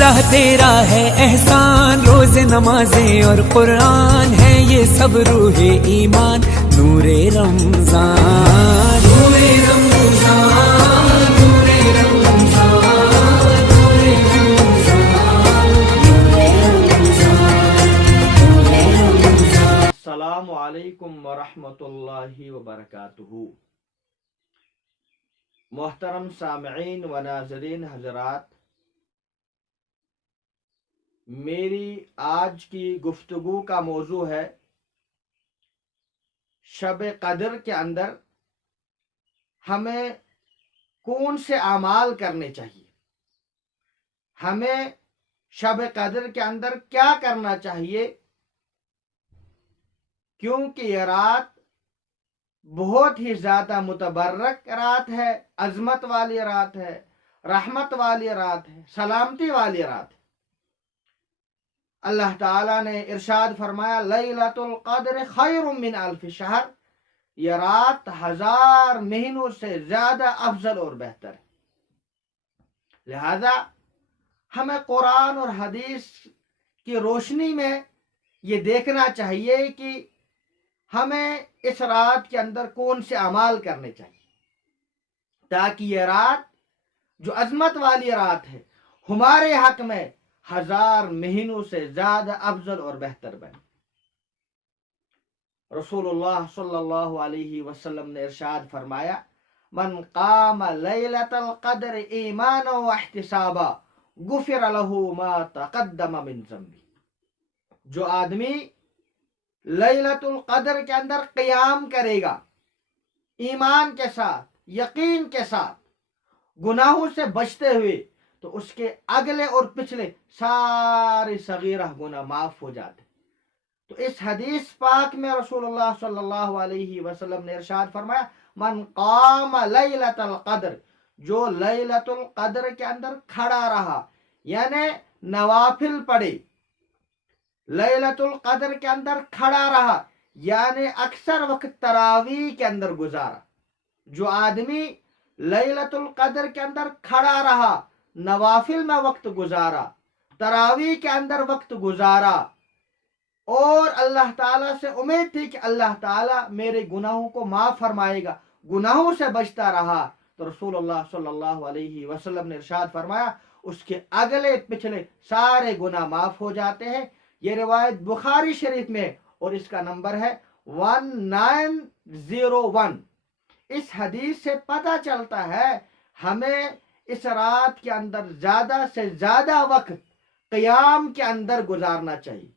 اللہ تیرا ہے احسان، روز نمازیں اور قرآن ہے یہ سب روح ایمان، نور رمضان نور رمضان نور رمضان نور رمضان۔ السلام علیکم ورحمۃ اللہ وبرکاتہ۔ محترم سامعین و ناظرین حضرات، میری آج کی گفتگو کا موضوع ہے شب قدر کے اندر ہمیں کون سے اعمال کرنے چاہیے، ہمیں شب قدر کے اندر کیا کرنا چاہیے، کیونکہ یہ رات بہت ہی زیادہ متبرک رات ہے، عظمت والی رات ہے، رحمت والی رات ہے، سلامتی والی رات ہے۔ اللہ تعالیٰ نے ارشاد فرمایا لیلۃ القدر خیر من الف شہر، یہ رات 1000 مہینوں سے زیادہ افضل اور بہتر ہے۔ لہذا ہمیں قرآن اور حدیث کی روشنی میں یہ دیکھنا چاہیے کہ ہمیں اس رات کے اندر کون سے اعمال کرنے چاہیے، تاکہ یہ رات جو عظمت والی رات ہے ہمارے حق میں 1000 مہینوں سے زیادہ افضل اور بہتر بنے۔ رسول اللہ صلی اللہ علیہ وسلم نے ارشاد فرمایا من قام لیلۃ القدر ایمانا واحتسابا غفر له ما تقدم من ذنبه، جو آدمی لیلۃ القدر کے اندر قیام کرے گا ایمان کے ساتھ، یقین کے ساتھ، گناہوں سے بچتے ہوئے، تو اس کے اگلے اور پچھلے سارے صغیرہ گناہ معاف ہو جاتے۔ تو اس حدیث پاک میں رسول اللہ صلی اللہ علیہ وسلم نے ارشاد فرمایا من قام لیلۃ القدر، جو لیلۃ القدر کے اندر کھڑا رہا، یعنی نوافل پڑھے، لیلۃ القدر کے اندر کھڑا رہا یعنی اکثر وقت تراویح کے اندر گزارا۔ جو آدمی لیلۃ القدر کے اندر کھڑا رہا، نوافل میں وقت گزارا، تراویح کے اندر وقت گزارا، اور اللہ تعالیٰ سے امید تھی کہ اللہ تعالیٰ میرے گناہوں کو معاف فرمائے گا، گناہوں سے بچتا رہا، تو رسول اللہ صلی اللہ علیہ وسلم نے ارشاد فرمایا اس کے اگلے پچھلے سارے گناہ معاف ہو جاتے ہیں۔ یہ روایت بخاری شریف میں، اور اس کا نمبر ہے 1901۔ اس حدیث سے پتہ چلتا ہے ہمیں اس رات کے اندر زیادہ سے زیادہ وقت قیام کے اندر گزارنا چاہیے،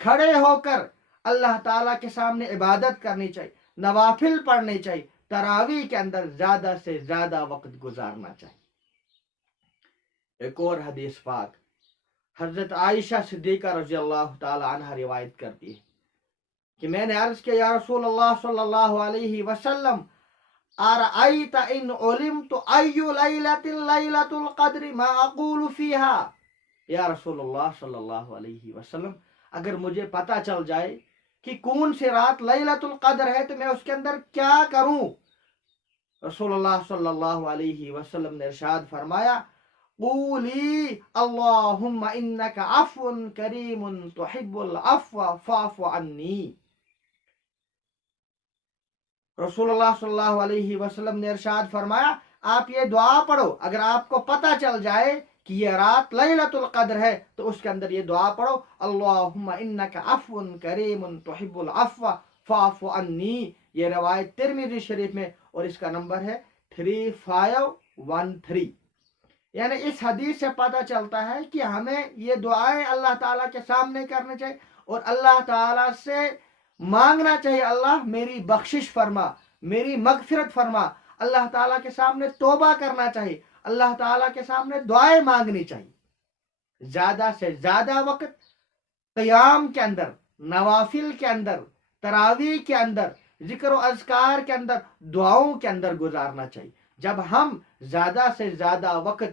کھڑے ہو کر اللہ تعالیٰ کے سامنے عبادت کرنی چاہیے، نوافل پڑھنے چاہیے، تراویح کے اندر زیادہ سے زیادہ وقت گزارنا چاہیے۔ ایک اور حدیث پاک حضرت عائشہ صدیقہ رضی اللہ تعالی عنہ روایت کرتی ہے کہ میں نے عرض کیا یا رسول اللہ صلی اللہ علیہ وسلم ارأیت ان علمت ای لیلۃ لیلۃ القدر ما اقول فیہا، یا رسول اللہ صلی اللہ علیہ وسلم اگر مجھے پتہ چل جائے کہ کون سی رات لیلۃ القدر ہے تو میں اس کے اندر کیا کروں؟ رسول اللہ صلی اللہ علیہ وسلم نے ارشاد فرمایا قولی اللہم انک عفو کریم تحب العفو فاعف عنی۔ رسول اللہ صلی اللہ علیہ وسلم نے ارشاد فرمایا آپ یہ دعا پڑھو، اگر آپ کو پتہ چل جائے کہ یہ رات لیلۃ القدر ہے تو اس کے اندر یہ دعا پڑھو اللہم انک عفو کریم تحب العفو فاعف عنی۔ یہ روایت ترمذی شریف میں، اور اس کا نمبر ہے 3513۔ یعنی اس حدیث سے پتہ چلتا ہے کہ ہمیں یہ دعائیں اللہ تعالیٰ کے سامنے کرنے چاہیے اور اللہ تعالیٰ سے مانگنا چاہیے اللہ میری بخشش فرما، میری مغفرت فرما، اللہ تعالیٰ کے سامنے توبہ کرنا چاہیے، اللہ تعالیٰ کے سامنے دعائیں مانگنی چاہیے۔ زیادہ سے زیادہ وقت قیام کے اندر، نوافل کے اندر، تراویح کے اندر، ذکر و اذکار کے اندر، دعاؤں کے اندر گزارنا چاہیے۔ جب ہم زیادہ سے زیادہ وقت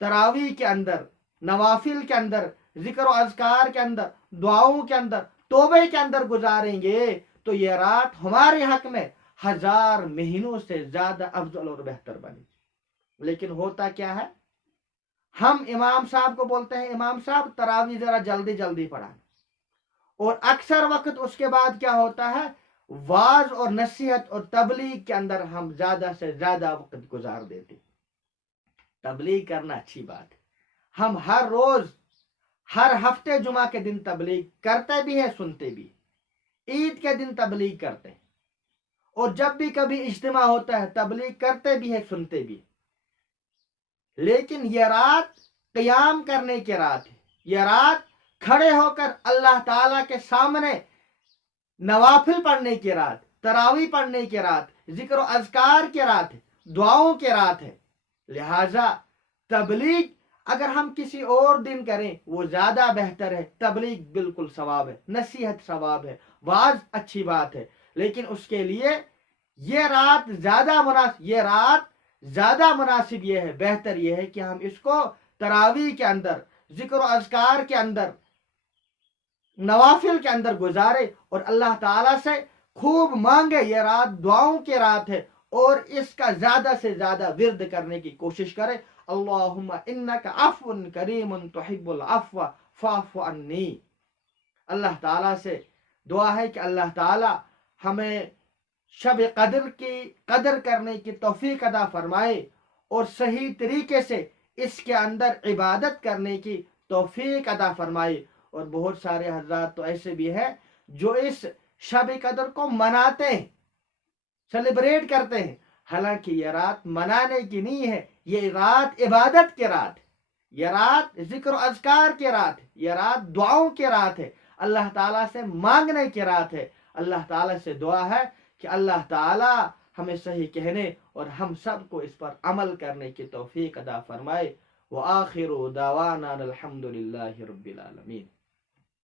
تراویح کے اندر، نوافل کے اندر، ذکر و اذکار کے اندر، دعاؤں کے اندر، توبے کے اندر گزاریں گے تو یہ رات ہمارے حق میں 1000 مہینوں سے زیادہ افضل اور بہتر بنے۔ لیکن ہوتا کیا ہے ہم امام صاحب کو بولتے ہیں امام صاحب تراویح ذرا جلدی جلدی پڑھا، اور اکثر وقت اس کے بعد کیا ہوتا ہے، واعظ اور نصیحت اور تبلیغ کے اندر ہم زیادہ سے زیادہ وقت گزار دیتے۔ تبلیغ کرنا اچھی بات ہے، ہم ہر روز ہر ہفتے جمعہ کے دن تبلیغ کرتے بھی ہیں، سنتے بھی، عید کے دن تبلیغ کرتے ہیں، اور جب بھی کبھی اجتماع ہوتا ہے تبلیغ کرتے بھی ہیں، سنتے بھی۔ لیکن یہ رات قیام کرنے کی رات ہے، یہ رات کھڑے ہو کر اللہ تعالیٰ کے سامنے نوافل پڑھنے کی رات، تراویح پڑھنے کی رات، ذکر و اذکار کی رات ہے، دعاؤں کی رات ہے۔ لہذا تبلیغ اگر ہم کسی اور دن کریں وہ زیادہ بہتر ہے، تبلیغ بالکل ثواب ہے، نصیحت ثواب ہے، واعظ اچھی بات ہے، لیکن اس کے لیے یہ رات زیادہ مناسب یہ ہے، بہتر یہ ہے کہ ہم اس کو تراویح کے اندر، ذکر و اذکار کے اندر، نوافل کے اندر گزارے، اور اللہ تعالیٰ سے خوب مانگے۔ یہ رات دعاؤں کی رات ہے، اور اس کا زیادہ سے زیادہ ورد کرنے کی کوشش کرے۔ اللہم انک عفو کریم تحب العفو فاعف عنی۔ اللہ تعالیٰ سے دعا ہے کہ اللہ تعالیٰ ہمیں شب قدر کی قدر کرنے کی توفیق عطا فرمائے، اور صحیح طریقے سے اس کے اندر عبادت کرنے کی توفیق عطا فرمائے۔ اور بہت سارے حضرات تو ایسے بھی ہیں جو اس شب قدر کو مناتے ہیں، سیلیبریٹ کرتے ہیں، حالانکہ یہ رات منانے کی نہیں ہے، یہ رات عبادت کی رات ہے، یہ رات ذکر و اذکار کی رات ہے، یہ رات دعاؤں کی رات ہے، اللہ تعالیٰ سے مانگنے کی رات ہے۔ اللہ تعالیٰ سے دعا ہے کہ اللہ تعالیٰ ہمیں صحیح کہنے اور ہم سب کو اس پر عمل کرنے کی توفیق عطا فرمائے۔ وآخر دعوانا الحمد للہ رب العالمین۔